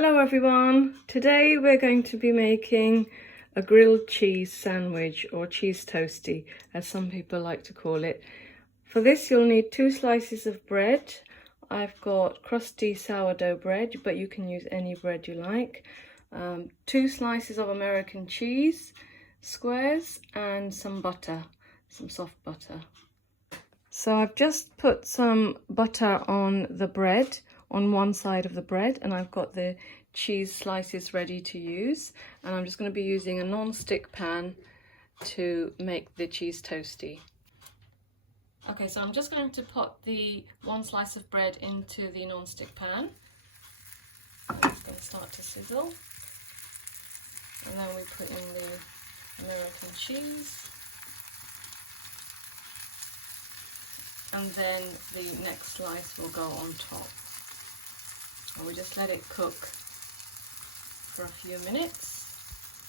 Hello everyone! Today we're going to be making a grilled cheese sandwich, or cheese toastie as some people like to call it. For this you'll need 2 slices of bread. I've got crusty sourdough bread, but you can use any bread you like. 2 slices of American cheese, squares, and some butter, some soft butter. So I've just put some butter on the bread, on one side of the bread, and I've got the cheese slices ready to use, and I'm just going to be using a non-stick pan to make the cheese toastie. Okay, so I'm just going to put the 1 slice of bread into the non-stick pan. It's going to start to sizzle, and then we put in the American cheese, and then the next slice will go on top. And we just let it cook for a few minutes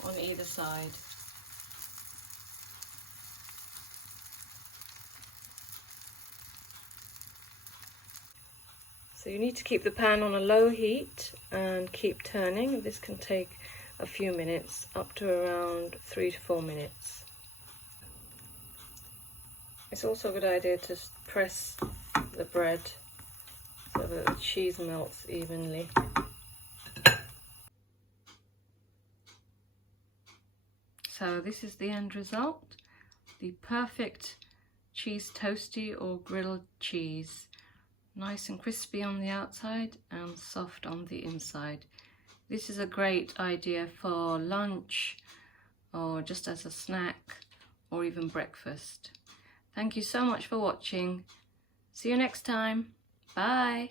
on either side. So you need to keep the pan on a low heat and keep turning. This can take a few minutes, up to around 3 to 4 minutes. It's also a good idea to press the bread so that the cheese melts evenly. So this is the end result, the perfect cheese toastie or grilled cheese. Nice and crispy on the outside and soft on the inside. This is a great idea for lunch or just as a snack or even breakfast. Thank you so much for watching. See you next time. Bye.